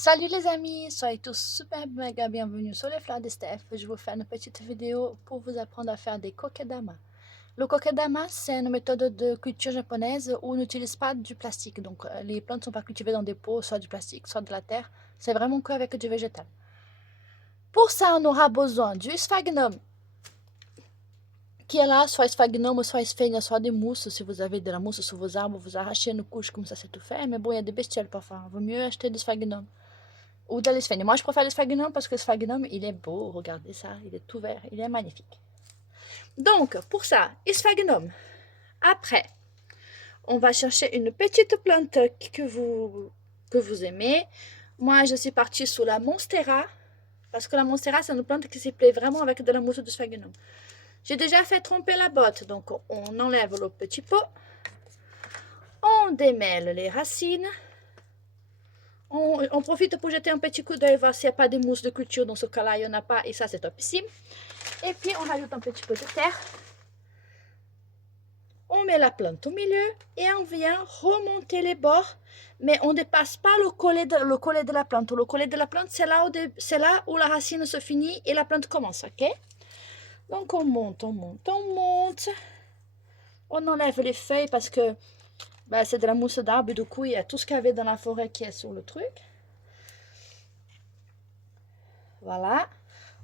Salut les amis, soyez tous super méga bienvenus sur les fleurs de Steph. Je vous fais une petite vidéo pour vous apprendre à faire des kokedama. Le kokedama, c'est une méthode de culture japonaise où on n'utilise pas du plastique. Donc les plantes ne sont pas cultivées dans des pots, soit du plastique, soit de la terre. C'est vraiment qu'avec du végétal. Pour ça, on aura besoin du sphagnum, qui est là, soit sphagnum ou soit sphagnum, soit des mousses. Si vous avez de la mousse sur vos arbres, vous arrachez une couche comme ça, c'est tout fait. Mais bon, il y a des bestioles parfois. Il vaut mieux acheter du sphagnum. Ou de l'esphagnum. Moi, je préfère l'esphagnum parce que l'esphagnum, il est beau. Regardez ça, il est tout vert, il est magnifique. Donc, pour ça, esphagnum. Après, on va chercher une petite plante que vous aimez. Moi, je suis partie sur la monstera parce que la monstera, c'est une plante qui s'y plaît vraiment avec de la mousse de sphagnum. J'ai déjà fait tremper la botte, donc on enlève le petit pot. On démêle les racines. On profite pour jeter un petit coup d'œil, voir s'il n'y a pas de mousse de culture. Dans ce cas-là, il n'y en a pas et ça, c'est topissime. Et puis, on rajoute un petit peu de terre. On met la plante au milieu et on vient remonter les bords. Mais on ne dépasse pas le collet de la plante. Le collet de la plante, c'est là où la racine se finit et la plante commence, ok? Donc, on monte, on monte, on monte. On enlève les feuilles parce que c'est de la mousse d'arbre et du coup, il y a tout ce qu'il y avait dans la forêt qui est sur le truc. Voilà.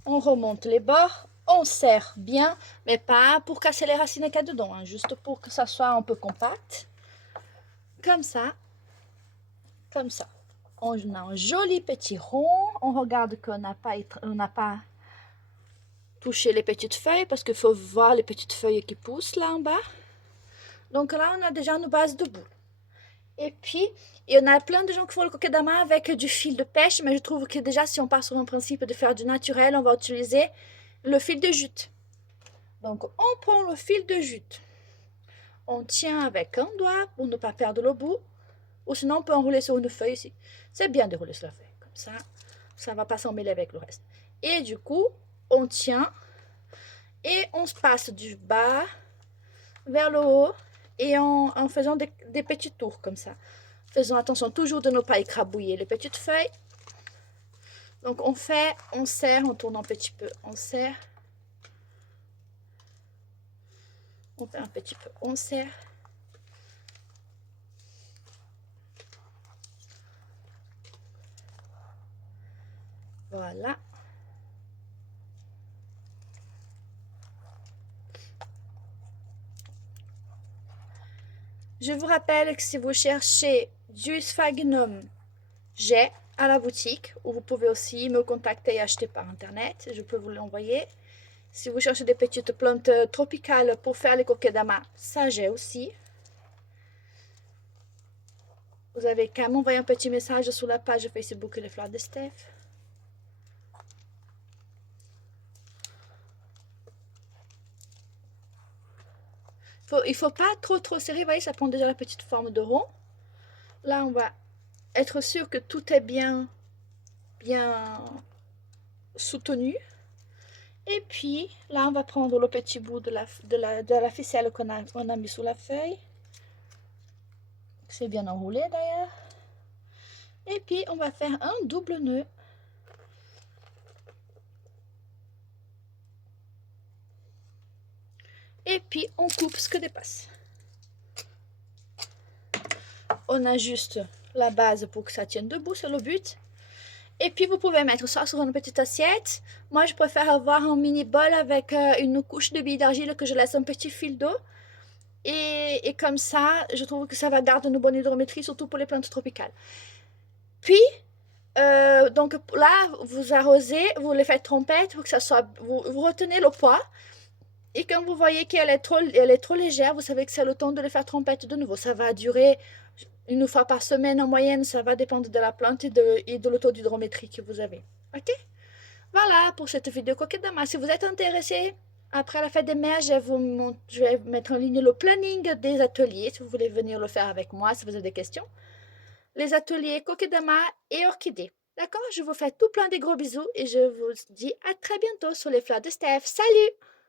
On remonte les bords. On serre bien, mais pas pour casser les racines qu'il y a dedans, hein, juste pour que ça soit un peu compact. Comme ça. Comme ça. On a un joli petit rond. On regarde qu'on n'a pas touché les petites feuilles parce qu'il faut voir les petites feuilles qui poussent là en bas. Donc là, on a déjà une base de boule. Et puis, il y en a plein de gens qui font le kokedama avec du fil de pêche, mais je trouve que déjà, si on part sur un principe de faire du naturel, on va utiliser le fil de jute. Donc, on prend le fil de jute. On tient avec un doigt pour ne pas perdre le bout. Ou sinon, on peut enrouler sur une feuille ici. C'est bien de rouler sur la feuille. Comme ça ne va pas s'emmêler avec le reste. Et du coup, on tient et on se passe du bas vers le haut et en faisant des petits tours comme ça. Faisons attention toujours de ne pas écrabouiller les petites feuilles. Donc, on serre, on tourne un petit peu, on serre. On fait un petit peu, on serre. Voilà. Je vous rappelle que si vous cherchez du sphagnum, j'ai à la boutique, ou vous pouvez aussi me contacter et acheter par internet. Je peux vous l'envoyer. Si vous cherchez des petites plantes tropicales pour faire les kokedama, ça j'ai aussi. Vous avez qu'à m'envoyer un petit message sur la page Facebook Les Fleurs de Steph. Il ne faut pas trop serrer, vous voyez, ça prend déjà la petite forme de rond. Là, on va être sûr que tout est bien soutenu. Et puis, là, on va prendre le petit bout de la ficelle qu'on a mis sur la feuille. C'est bien enroulé d'ailleurs. Et puis, on va faire un double nœud. Et puis, on coupe ce que dépasse. On ajuste la base pour que ça tienne debout, c'est le but. Et puis, vous pouvez mettre ça sur une petite assiette. Moi, je préfère avoir un mini bol avec une couche de billes d'argile que je laisse un petit fil d'eau. Et comme ça, je trouve que ça va garder une bonne hydrométrie, surtout pour les plantes tropicales. Puis, donc là, vous arrosez, vous les faites trompette pour que ça soit... Vous retenez le poids. Et quand vous voyez qu'elle est trop légère, vous savez que c'est le temps de les faire trompette de nouveau. Ça va durer une fois par semaine en moyenne. Ça va dépendre de la plante et de le taux d'hydrométrie que vous avez. Ok? Voilà pour cette vidéo kokedama. Si vous êtes intéressé, après la fête des mères, je vais mettre en ligne le planning des ateliers. Si vous voulez venir le faire avec moi, si vous avez des questions. Les ateliers kokedama et orchidées. D'accord? Je vous fais tout plein de gros bisous et je vous dis à très bientôt sur les fleurs de Steph. Salut!